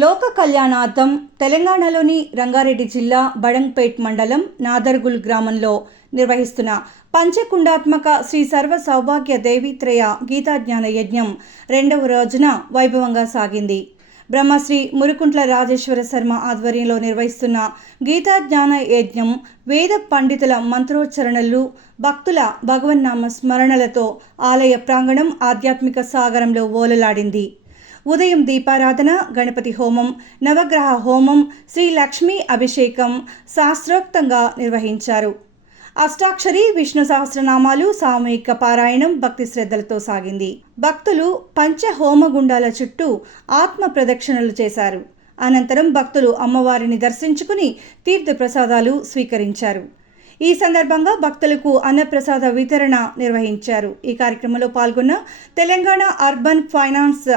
లోక కళ్యాణార్థం తెలంగాణలోని రంగారెడ్డి జిల్లా బడంపేట్ మండలం నాదర్గుల్ గ్రామంలో నిర్వహిస్తున్న పంచకుండాత్మక శ్రీ సర్వ సౌభాగ్య దేవిత్రయ గీతాజ్ఞాన యజ్ఞం రెండవ రోజున వైభవంగా సాగింది. బ్రహ్మశ్రీ మురుకుంట్ల రాజేశ్వర శర్మ ఆధ్వర్యంలో నిర్వహిస్తున్న గీతాజ్ఞాన యజ్ఞం వేద పండితుల మంత్రోచ్చరణలు భక్తుల భగవన్నామ స్మరణలతో ఆలయ ప్రాంగణం ఆధ్యాత్మిక సాగరంలో ఓలలాడింది. ఉదయం దీపారాధన గణపతి హోమం నవగ్రహ హోమం శ్రీ లక్ష్మీ అభిషేకం శాస్త్రోక్తంగా నిర్వహించారు. అష్టాక్షరి విష్ణు సహస్రనామాలు సామూహిక పారాయణం భక్తి శ్రద్ధలతో సాగింది. భక్తులు పంచ హోమగుండాల చుట్టూ ఆత్మ ప్రదక్షిణలు చేశారు. అనంతరం భక్తులు అమ్మవారిని దర్శించుకుని తీర్థ ప్రసాదాలు స్వీకరించారు. ఈ సందర్భంగా భక్తులకు అన్నప్రసాద వితరణ నిర్వహించారు. ఈ కార్యక్రమంలో పాల్గొన్న Telangana urban finance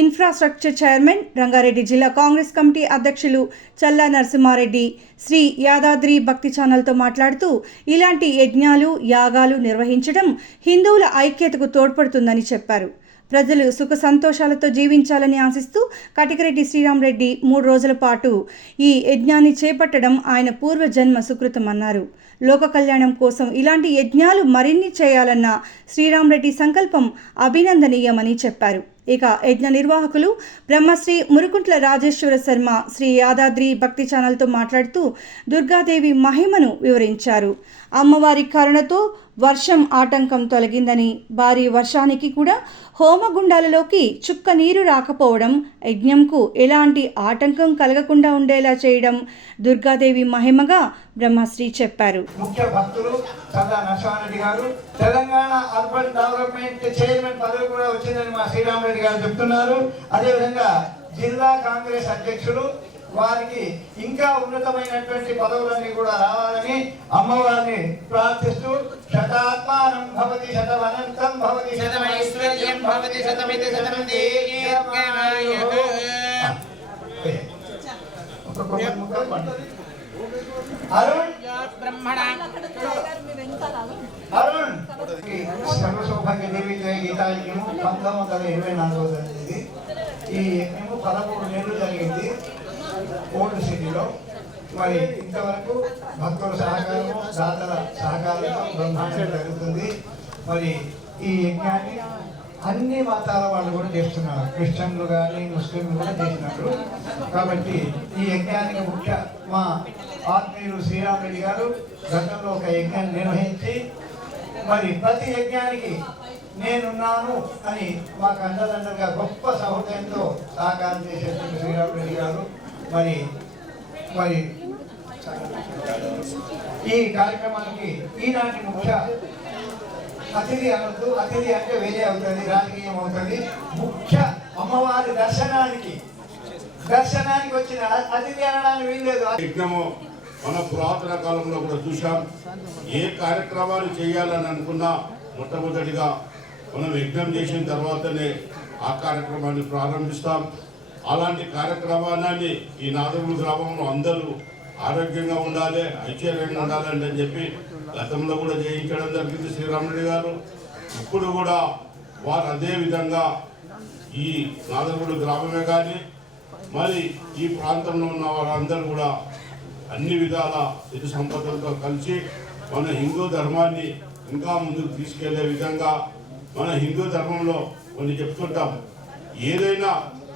infrastructure chairman Rangareddy జిల్లా కాంగ్రెస్ కమిటీ అధ్యక్షులు చల్లా నరసింహారెడ్డి శ్రీ యాదాద్రి భక్తి ఛానల్తో మాట్లాడుతూ ఇలాంటి యజ్ఞాలు యాగాలు నిర్వహించడం హిందువుల ఐక్యతకు తోడ్పడుతుందని చెప్పారు. ప్రజలు సుఖ సంతోషాలతో జీవించాలని ఆశిస్తూ కటికరెడ్డి శ్రీరామరెడ్డి మూడు రోజుల పాటు ఈ యజ్ఞాన్ని చేపట్టడం ఆయన పూర్వజన్మ సుకృతం అన్నారు. లోక కళ్యాణం కోసం ఇలాంటి యజ్ఞాలు మరిన్ని చేయాలన్న శ్రీరామరెడ్డి సంకల్పం అభినందనీయమని చెప్పారు. ఇక యజ్ఞ నిర్వాహకులు బ్రహ్మశ్రీ మురుకుంట్ల రాజేశ్వర శర్మ శ్రీ యాదాద్రి భక్తి ఛానల్తో మాట్లాడుతూ దుర్గాదేవి మహిమను వివరించారు. అమ్మవారి కరుణతో వర్షం ఆటంకం తొలగిందని భారీ వర్షానికి కూడా హోమగుండాలలోకి చుక్క నీరు రాకపోవడం యజ్ఞంకు ఎలాంటి ఆటంకం కలగకుండా ఉండేలా చేయడం దుర్గాదేవి మహిమగా బ్రహ్మశ్రీ చెప్పారు. ముఖ్య భక్తులు గారు తెలంగాణ అర్బన్ డెవలప్మెంట్ చైర్మన్ పదవి కూడా వచ్చిందని మా శ్రీరామరెడ్డి గారు చెప్తున్నారు. అదేవిధంగా జిల్లా కాంగ్రెస్ అధ్యక్షులు వారికి ఇంకా ఉన్నతమైనటువంటి పదవులన్నీ కూడా రావాలని అమ్మవారిని ప్రార్థిస్తూ శతాత్మానం భవతి శతమనంతం భవతి శతమైశ్వర్యం భవతి శతమితి శతం. అరుణ్. బ్రహ్మణ. అరుణ్. సర్వసౌభాగ్య దేవి జయ గీతాయజ్ఞము పంతొమ్మిది వందల ఇరవై నాలుగో జరిగింది ఈ యజ్ఞము పదమూడు నెలలు జరిగింది ఓల్డ్ సిటీలో. మరి ఇంతవరకు భక్తుల సహకారము దాతల సహకారంతో బ్రహ్మాండం జరుగుతుంది. మరి ఈ యజ్ఞాన్ని అన్ని మతాల వాళ్ళు కూడా చేస్తున్నారు. క్రిస్టియన్లు కానీ ముస్లింలు కూడా చేస్తున్నారు కాబట్టి ఈ యజ్ఞానికి ముఖ్య మా ఆత్మీయులు శ్రీరామరెడ్డి గారు గతంలో ఒక యజ్ఞాన్ని నిర్వహించి మరి ప్రతి యజ్ఞానికి నేనున్నాను అని మాకు అండదండగా గొప్ప సహృదయంతో సహకారం చేసేటువంటి శ్రీరామరెడ్డి గారు. మరి మరి ఈ కార్యక్రమానికి ఈనాటి ముఖ్య అతిథి అనొద్దు అతిథి అంటే వేరే అవుతుంది రాజకీయం అవుతుంది. ముఖ్య అమ్మవారి దర్శనానికి దర్శనానికి వచ్చిన అతిథి అనడానికి వీల్లేదు. యజ్ఞము మన పురాతన కాలంలో కూడా చూశాం. ఏ కార్యక్రమాలు చేయాలని అనుకున్నా మొట్టమొదటిగా మనం యజ్ఞం చేసిన తర్వాతనే ఆ కార్యక్రమాన్ని ప్రారంభిస్తాం. అలాంటి కార్యక్రమాన్ని ఈ నాదగుడు గ్రామంలో అందరూ ఆరోగ్యంగా ఉండాలి ఐశ్వర్యంగా ఉండాలండి అని చెప్పి గతంలో కూడా చేయించడం జరిగింది శ్రీరాముడి గారు. ఇప్పుడు కూడా వారు అదే విధంగా ఈ నాదగుడు గ్రామమే కానీ మరి ఈ ప్రాంతంలో ఉన్న వారందరూ కూడా అన్ని విధాల సిరి సంపదలతో కలిసి మన హిందూ ధర్మాన్ని ఇంకా ముందుకు తీసుకెళ్ళే విధంగా మన హిందూ ధర్మంలో కొన్ని చెప్తుంటాం. ఏదైనా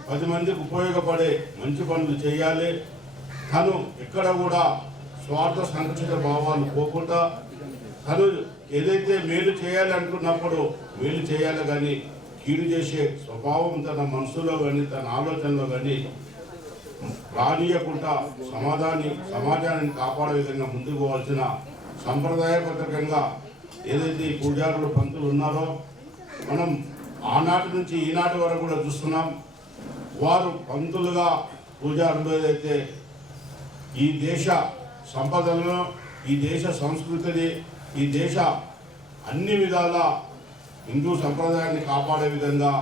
పది మందికి ఉపయోగపడే మంచి పనులు చేయాలి. తను ఎక్కడ కూడా స్వార్థ సంకుచిత భావాలు పోకుండా తను ఏదైతే మేలు చేయాలి అనుకున్నప్పుడు మేలు చేయాలి కానీ కీడు చేసే స్వభావం తన మనసులో కానీ తన ఆలోచనలో కానీ రానియకుండా సమాధాన్ని సమాజాన్ని కాపాడే విధంగా ముందుకు పోవాల్సిన సంప్రదాయబద్ధకంగా ఏదైతే ఈ పూజారులు పంతులు ఉన్నారో మనం ఆనాటి నుంచి ఈనాటి వరకు కూడా చూస్తున్నాం. వారు పంతులుగా పూజారులు ఏదైతే ఈ దేశ సంపదలను ఈ దేశ సంస్కృతిని ఈ దేశ అన్ని విధాల హిందూ సంప్రదాయాన్ని కాపాడే విధంగా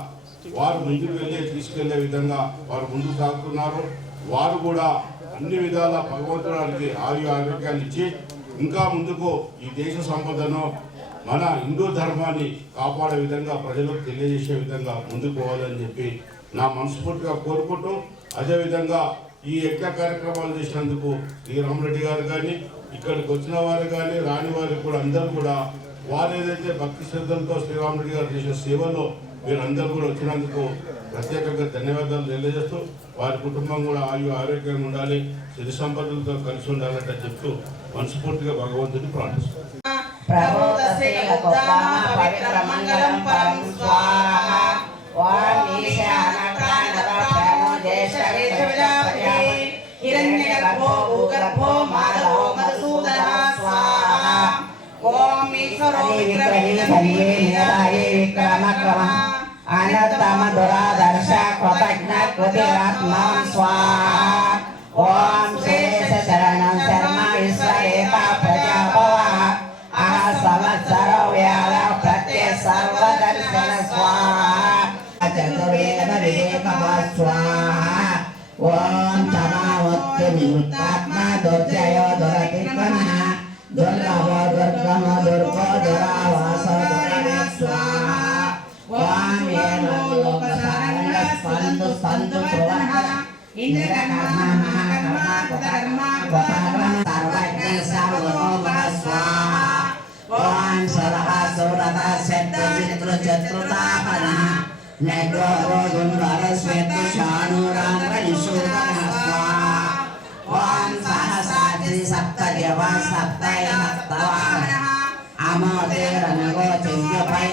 వారు ముందుకు వెళ్ళే తీసుకెళ్ళే విధంగా వారు ముందుకు సాగుతున్నారు. వారు కూడా అన్ని విధాల భగవంతుడానికి ఆయు ఆరోగ్యాన్ని ఇచ్చి ఇంకా ముందుకు ఈ దేశ సంపదను మన హిందూ ధర్మాన్ని కాపాడే విధంగా ప్రజలకు తెలియజేసే విధంగా ముందుకు పోవాలని చెప్పి నా మనస్ఫూర్తిగా కోరుకుంటూ అదేవిధంగా ఈ యజ్ఞ కార్యక్రమాలు చేసినందుకు ఈ రామరెడ్డి గారు కానీ ఇక్కడికి వచ్చిన వారు కానీ రాని వారికి కూడా అందరూ కూడా వారు ఏదైతే భక్తి శ్రద్ధలతో శ్రీరామరెడ్డి గారు చేసిన సేవలో మీరందరూ కూడా వచ్చినందుకు ప్రత్యేకంగా ధన్యవాదాలు తెలియజేస్తూ వారి కుటుంబం కూడా ఆయు ఆరోగ్యంగా ఉండాలి సిరి సంపదలతో కలిసి ఉండాలంటే చెప్తూ మనస్ఫూర్తిగా భగవంతుని ప్రార్థిస్తాం ఓం ఈశ్వరో విక్రమ క్రమ అనతమ దురాదర్శ కృతజ్ఞ కృతిరాత్మా స్వాహ ఓం శ్రేష శరణం శర్మ విశ్వరేత ప్రజాభవ ఆ సంవత్సర వ్యాధ ప్రత్యయ సర్వదర్శన స్వాహ చతుర్వేద వివేకవ స్వాహ ఓం తమావత్తు నివృత్తాత్మ దుర్జయో దురతిర్గణ దుర్లభ దుర్గమ దుర్గో దురావాస దురణ స్వాహ స్పందు స్పందు ధ్రువః ఇంద్రకర్మ మహాకర్మ కృతకర్మ కృతకర్మ సర్వజ్ఞ సర్వోమ స్వాహ ఓం సరహ సౌరథ శత్రు శత్రు శత్రుతాపన నగ్రహో గుండర శ్వేత శాణూరాంధ్ర నిషూదన స్వాహ ఓం సహసాద్రి సప్త దేవ సప్తయ సప్తవాహన అమోదేరనగో చిద్యపయ